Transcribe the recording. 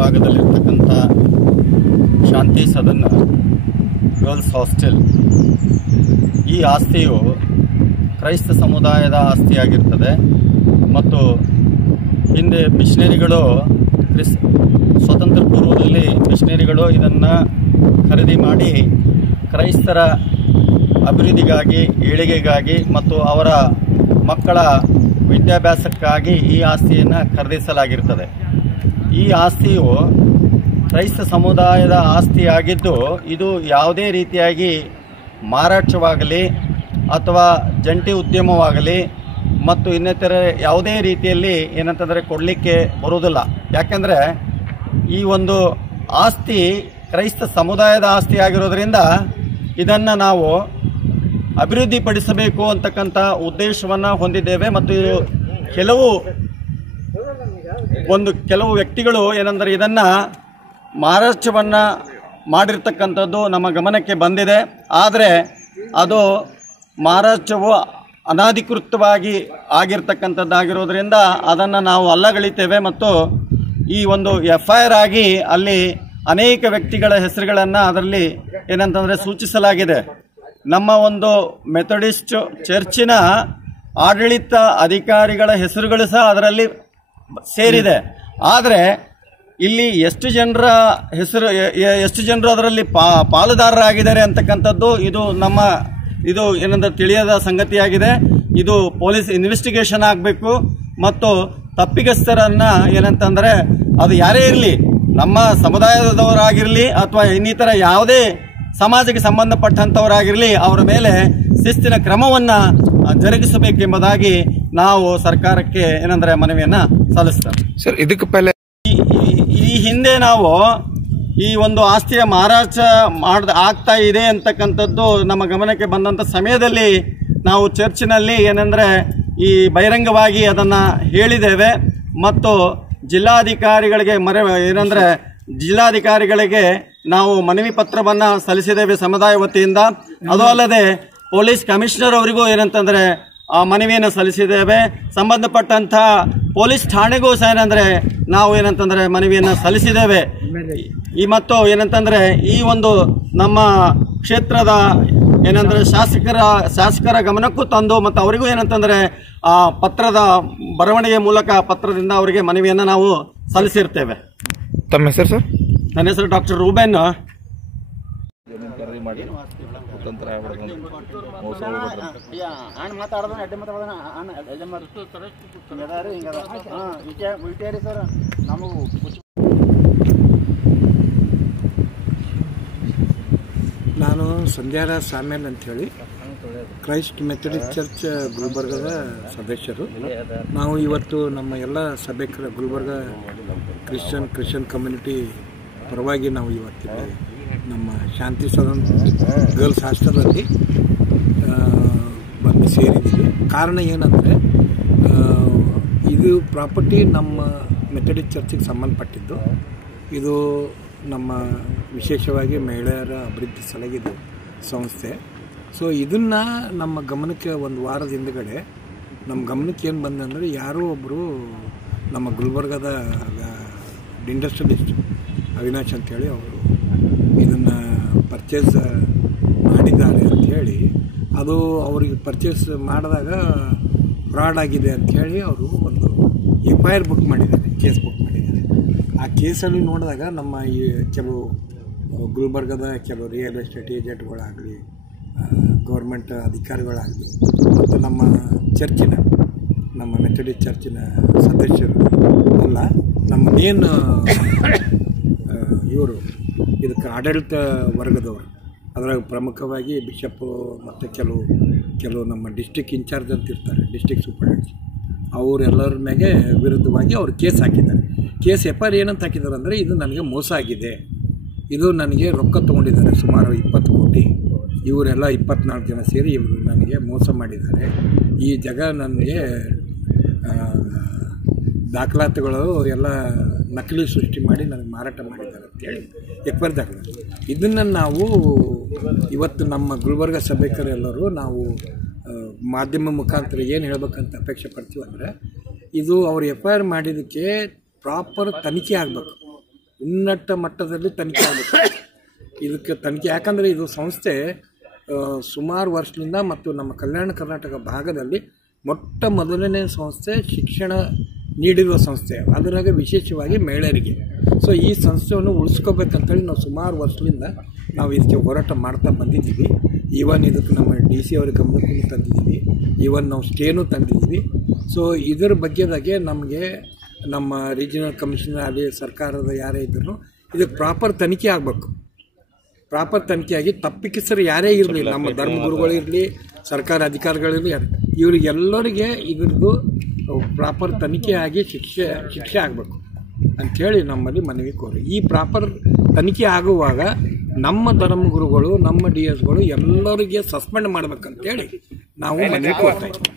ಭಾಗದಲ್ಲಿರ್ತಕ್ಕಂಥ ಶಾಂತಿ southern girls hostel ಈ ಆಸ್ತಿಯು ಕ್ರೈಸ್ತ ಸಮುದಾಯದ ಆಸ್ತಿಯಾಗಿರ್ತದೆ ಮತ್ತು ಹಿಂದೆ ಮಿಷನರಿಗಳು ಸ್ವತಂತ್ರ ಪೂರ್ವದಲ್ಲಿ ಮಿಷನರಿಗಳು ಇದನ್ನು ಖರೀದಿ ಮಾಡಿ ಕ್ರೈಸ್ತರ ಅಭಿವೃದ್ಧಿಗಾಗಿ ಏಳಿಗೆಗಾಗಿ ಮತ್ತು ಅವರ ಮಕ್ಕಳ ವಿದ್ಯಾಭ್ಯಾಸಕ್ಕಾಗಿ ಈ ಆಸ್ತಿಯನ್ನು ಖರೀದಿಸಲಾಗಿರ್ತದೆ. ಈ ಆಸ್ತಿಯು ಕ್ರೈಸ್ತ ಸಮುದಾಯದ ಆಸ್ತಿಯಾಗಿದ್ದು ಇದು ಯಾವುದೇ ರೀತಿಯಾಗಿ ಮಾರಾಟವಾಗಲಿ ಅಥವಾ ಜಂಟಿ ಉದ್ಯಮವಾಗಲಿ ಮತ್ತು ಇನ್ನಿತರ ಯಾವುದೇ ರೀತಿಯಲ್ಲಿ ಏನಂತಂದರೆ ಕೊಡಲಿಕ್ಕೆ ಬರುವುದಿಲ್ಲ. ಯಾಕೆಂದರೆ ಈ ಒಂದು ಆಸ್ತಿ ಕ್ರೈಸ್ತ ಸಮುದಾಯದ ಆಸ್ತಿ ಆಗಿರೋದ್ರಿಂದ ಇದನ್ನು ನಾವು ಅಭಿವೃದ್ಧಿಪಡಿಸಬೇಕು ಅಂತಕ್ಕಂಥ ಉದ್ದೇಶವನ್ನು ಹೊಂದಿದ್ದೇವೆ. ಮತ್ತು ಇದು ಕೆಲವು ವ್ಯಕ್ತಿಗಳು ಏನಂದರೆ ಇದನ್ನು ಮಾರಾಟವನ್ನು ಮಾಡಿರ್ತಕ್ಕಂಥದ್ದು ನಮ್ಮ ಗಮನಕ್ಕೆ ಬಂದಿದೆ. ಆದರೆ ಅದು ಮಾರಾಟವು ಅನಧಿಕೃತವಾಗಿ ಆಗಿರ್ತಕ್ಕಂಥದ್ದಾಗಿರೋದ್ರಿಂದ ಅದನ್ನು ನಾವು ಅಲ್ಲಗಳಿತೇವೆ ಮತ್ತು ಈ ಒಂದು FIR ಆಗಿ ಅಲ್ಲಿ ಅನೇಕ ವ್ಯಕ್ತಿಗಳ ಹೆಸರುಗಳನ್ನು ಅದರಲ್ಲಿ ಏನಂತಂದರೆ ಸೂಚಿಸಲಾಗಿದೆ. ನಮ್ಮ ಒಂದು ಮೆಥಡಿಸ್ಟ್ ಚರ್ಚಿನ ಆಡಳಿತ ಅಧಿಕಾರಿಗಳ ಹೆಸರುಗಳು ಸಹ ಅದರಲ್ಲಿ ಸೇರಿದೆ. ಆದರೆ ಇಲ್ಲಿ ಎಷ್ಟು ಜನರು ಅದರಲ್ಲಿ ಪಾಲುದಾರರಾಗಿದ್ದಾರೆ ಅಂತಕ್ಕಂಥದ್ದು ಇದು ಏನಂದ್ರೆ ತಿಳಿಯದ ಸಂಗತಿಯಾಗಿದೆ. ಇದು ಪೊಲೀಸ್ ಇನ್ವೆಸ್ಟಿಗೇಷನ್ ಆಗಬೇಕು ಮತ್ತು ತಪ್ಪಿಗಸ್ತರನ್ನು ಏನಂತಂದರೆ ಅದು ಯಾರೇ ಇರಲಿ, ನಮ್ಮ ಸಮುದಾಯದವರಾಗಿರಲಿ ಅಥವಾ ಇನ್ನಿತರ ಯಾವುದೇ ಸಮಾಜಕ್ಕೆ ಸಂಬಂಧಪಟ್ಟಂಥವರಾಗಿರಲಿ ಅವರ ಮೇಲೆ ಶಿಸ್ತಿನ ಕ್ರಮವನ್ನು ಜರುಗಿಸಬೇಕೆಂಬುದಾಗಿ ನಾವು ಸರ್ಕಾರಕ್ಕೆ ಏನಂದರೆ ಮನವಿಯನ್ನು ಸಲ್ಲಿಸ್ತೇವೆ. ಸರ್, ಇದಕ್ಕೆ ಪಹಲೆ ಈ ಹಿಂದೆ ನಾವು ಈ ಒಂದು ಆಸ್ತಿಯ ಮಾರಾಟ ಆಗ್ತಾ ಇದೆ ಅಂತಕ್ಕಂಥದ್ದು ನಮ್ಮ ಗಮನಕ್ಕೆ ಬಂದಂಥ ಸಮಯದಲ್ಲಿ ನಾವು ಚರ್ಚಿನಲ್ಲಿ ಏನಂದರೆ ಈ ಬಹಿರಂಗವಾಗಿ ಅದನ್ನು ಹೇಳಿದ್ದೇವೆ ಮತ್ತು ಜಿಲ್ಲಾಧಿಕಾರಿಗಳಿಗೆ ನಾವು ಮನವಿ ಪತ್ರವನ್ನು ಸಲ್ಲಿಸಿದ್ದೇವೆ ಸಮುದಾಯ ವತಿಯಿಂದ. ಅದು ಅಲ್ಲದೆ ಪೊಲೀಸ್ ಕಮಿಷನರ್ ಅವರಿಗೂ ಏನಂತಂದರೆ ಮನವಿಯನ್ನು ಸಲ್ಲಿಸಿದ್ದೇವೆ. ಸಂಬಂಧಪಟ್ಟಂಥ ಪೊಲೀಸ್ ಠಾಣೆಗೂ ಸಹ ಏನಂದರೆ ನಾವು ಏನಂತಂದರೆ ಮನವಿಯನ್ನು ಸಲ್ಲಿಸಿದ್ದೇವೆ. ಮತ್ತು ಏನಂತಂದರೆ ಈ ಒಂದು ನಮ್ಮ ಕ್ಷೇತ್ರದ ಏನಂದರೆ ಶಾಸಕರ ಗಮನಕ್ಕೂ ತಂದು ಮತ್ತು ಅವರಿಗೂ ಏನಂತಂದರೆ ಆ ಪತ್ರದ ಬರವಣಿಗೆ ಮೂಲಕ ಪತ್ರದಿಂದ ಅವರಿಗೆ ಮನವಿಯನ್ನು ನಾವು ಸಲ್ಲಿಸಿರ್ತೇವೆ. ತಮ್ಮ ಹೆಸರು ಸರ್? ನನ್ನ ಹೆಸರು ಡಾಕ್ಟರ್ ರೂಬೆನ್. ನಾನು ಸಂಧ್ಯಾರಾಜ್ ಸಾಮ್ಯಲ್ ಅಂಥೇಳಿ ಕ್ರೈಸ್ಟ್ ಮೆಥಡಿಸ್ಟ್ ಚರ್ಚ್ ಗುಲ್ಬರ್ಗದ ಸದಸ್ಯರು. ನಾವು ಇವತ್ತು ನಮ್ಮ ಎಲ್ಲ ಸಭೆಕರ ಗುಲ್ಬರ್ಗ ಕ್ರಿಶ್ಚಿಯನ್ ಕಮ್ಯುನಿಟಿ ಪರವಾಗಿ ನಾವು ಇವತ್ತಿಗೆ ನಮ್ಮ ಶಾಂತಿ ಸದನ್ ಗರ್ಲ್ಸ್ ಹಾಸ್ಟೆಲಲ್ಲಿ ಬಂದು ಸೇರಿದ್ದೀವಿ. ಕಾರಣ ಏನಂದರೆ ಇದು ಪ್ರಾಪರ್ಟಿ ನಮ್ಮ ಮೆಥಡಿಸ್ಟ್ ಚರ್ಚಿಗೆ ಸಂಬಂಧಪಟ್ಟಿದ್ದು. ಇದು ನಮ್ಮ ವಿಶೇಷವಾಗಿ ಮಹಿಳೆಯರ ಅಭಿವೃದ್ಧಿ ಸಲುವಾಗಿ ಸಂಸ್ಥೆ. ಸೊ ಇದನ್ನು ನಮ್ಮ ಗಮನಕ್ಕೆ ಒಂದು ವಾರದ ಹಿಂದುಗಡೆ ನಮ್ಮ ಗಮನಕ್ಕೆ ಏನು ಬಂದಂದರೆ ಯಾರೋ ಒಬ್ಬರು ನಮ್ಮ ಗುಲ್ಬರ್ಗದ ಇಂಡಸ್ಟ್ರಿಯಲಿಸ್ಟ್ ಅವಿನಾಶ್ ಅಂಥೇಳಿ ಅವರು ಇದನ್ನು ಪರ್ಚೇಸ್ ಮಾಡಿದ್ದಾರೆ ಅಂಥೇಳಿ, ಅದು ಅವರಿಗೆ ಪರ್ಚೇಸ್ ಮಾಡಿದಾಗ ಫ್ರಾಡ್ ಆಗಿದೆ ಅಂಥೇಳಿ ಅವರು ಒಂದು FIR ಬುಕ್ ಮಾಡಿದ್ದಾರೆ, ಕೇಸ್ ಬುಕ್ ಮಾಡಿದ್ದಾರೆ. ಆ ಕೇಸಲ್ಲಿ ನೋಡಿದಾಗ ನಮ್ಮ ಈ ಕೆಲವು ಗುಲ್ಬರ್ಗದ ಕೆಲವು ರಿಯಲ್ ಎಸ್ಟೇಟ್ ಏಜೆಂಟ್ಗಳಾಗಲಿ ಗೌರ್ಮೆಂಟ್ ಅಧಿಕಾರಿಗಳಾಗಲಿ ಮತ್ತು ನಮ್ಮ ಮೆಥಡಿಸ್ಟ್ ಚರ್ಚಿನ ಸದಸ್ಯರು ಅಲ್ಲ, ನಮ್ಮ ಮೇನ್ ಇವರು ಇದಕ್ಕೆ ಆಡಳಿತ ವರ್ಗದವರು, ಅದರಾಗ ಪ್ರಮುಖವಾಗಿ ಬಿಷಪ್ಪು ಮತ್ತು ಕೆಲವು ನಮ್ಮ ಡಿಸ್ಟಿಕ್ ಇನ್ಚಾರ್ಜ್ ಅಂತ ಇರ್ತಾರೆ, ಡಿಸ್ಟಿಕ್ ಸೂಪರಿಂಟೆಂಡೆಂಟ್, ಅವರೆಲ್ಲರ ಮೇಲೆ ವಿರುದ್ಧವಾಗಿ ಅವರು ಕೇಸ್ ಹಾಕಿದ್ದಾರೆ. ಕೇಸ್ FIR ಏನಂತ ಹಾಕಿದ್ದಾರೆ ಅಂದರೆ ಇದು ನನಗೆ ಮೋಸ ಆಗಿದೆ, ಇದು ನನಗೆ ರೊಕ್ಕ ತೊಗೊಂಡಿದ್ದಾರೆ ಸುಮಾರು 20 ಕೋಟಿ, ಇವರೆಲ್ಲ 24 ಜನ ಸೇರಿ ಇವರು ನನಗೆ ಮೋಸ ಮಾಡಿದ್ದಾರೆ, ಈ ಜಾಗ ನನಗೆ ದಾಖಲಾತಿಗಳು ಎಲ್ಲ ನಕಲಿ ಸೃಷ್ಟಿ ಮಾಡಿ ನನಗೆ ಮಾರಾಟ ಮಾಡಿದ್ದಾರೆ ಅಂತೇಳಿ FIR ದಾಖಲಾತಿ. ಇದನ್ನು ನಾವು ಇವತ್ತು ನಮ್ಮ ಗುಲ್ಬರ್ಗ ಸಭೆಕರೆಲ್ಲರೂ ನಾವು ಮಾಧ್ಯಮ ಮುಖಾಂತರ ಏನು ಹೇಳಬೇಕಂತ ಅಪೇಕ್ಷೆ ಪಡ್ತೀವಿ ಅಂದರೆ, ಇದು ಅವರು FIR ಮಾಡಿದ್ದಕ್ಕೆ ಪ್ರಾಪರ್ ತನಿಖೆ ಆಗಬೇಕು. ಉನ್ನತ ಮಟ್ಟದಲ್ಲಿ ತನಿಖೆ ಆಗಬೇಕು. ಇದಕ್ಕೆ ತನಿಖೆ ಯಾಕಂದರೆ ಇದು ಸಂಸ್ಥೆ ಸುಮಾರು ವರ್ಷದಿಂದ ಮತ್ತು ನಮ್ಮ ಕಲ್ಯಾಣ ಕರ್ನಾಟಕ ಭಾಗದಲ್ಲಿ ಮೊಟ್ಟ ಮೊದಲನೇ ಸಂಸ್ಥೆ ಶಿಕ್ಷಣ ನೀಡಿರುವ ಸಂಸ್ಥೆ, ಅದರಾಗ ವಿಶೇಷವಾಗಿ ಮಹಿಳೆಯರಿಗೆ. ಸೊ ಈ ಸಂಸ್ಥೆಯನ್ನು ಉಳಿಸ್ಕೋಬೇಕಂತೇಳಿ ನಾವು ಸುಮಾರು ವರ್ಷದಿಂದ ನಾವು ಇದಕ್ಕೆ ಹೋರಾಟ ಮಾಡ್ತಾ ಬಂದಿದ್ದೀವಿ. ಈವನ್ ಇದಕ್ಕೆ ನಮ್ಮ DC ಅವರ ಗಮನಕ್ಕೂ ತಂದಿದ್ದೀವಿ, ಈವನ್ ನಾವು ಸ್ಟೇನೂ ತಂದಿದ್ದೀವಿ. ಸೊ ಇದರ ಬಗ್ಗೆದಾಗೆ ನಮಗೆ ನಮ್ಮ ರೀಜನಲ್ ಕಮಿಷನರ್ ಆಗಲಿ ಸರ್ಕಾರದ ಯಾರೇ ಇದ್ದರೂ ಇದಕ್ಕೆ ಪ್ರಾಪರ್ ತನಿಖೆ ಆಗಬೇಕು. ಪ್ರಾಪರ್ ತನಿಖೆಯಾಗಿ ತಪ್ಪಿತಸ್ಥರು ಯಾರೇ ಇರಲಿ, ನಮ್ಮ ಧರ್ಮಗುರುಗಳಿರಲಿ, ಸರ್ಕಾರ ಅಧಿಕಾರಿಗಳಿರಲಿ, ಇವರಿಗೆಲ್ಲರಿಗೆ ಇದ್ರದ್ದು ಪ್ರಾಪರ್ ತನಿಖೆ ಆಗಿ ಶಿಕ್ಷೆ ಆಗಬೇಕು ಅಂಥೇಳಿ ನಮ್ಮಲ್ಲಿ ಮನವಿ ಕೋರಿ. ಈ ಪ್ರಾಪರ್ ತನಿಖೆ ಆಗುವಾಗ ನಮ್ಮ ಧರ್ಮಗುರುಗಳು, ನಮ್ಮ DSಗಳು ಎಲ್ಲರಿಗೆ ಸಸ್ಪೆಂಡ್ ಮಾಡಬೇಕಂತೇಳಿ ನಾವು ಮನವಿ ಕೋರ್ತಾ ಇದ್ದೀವಿ.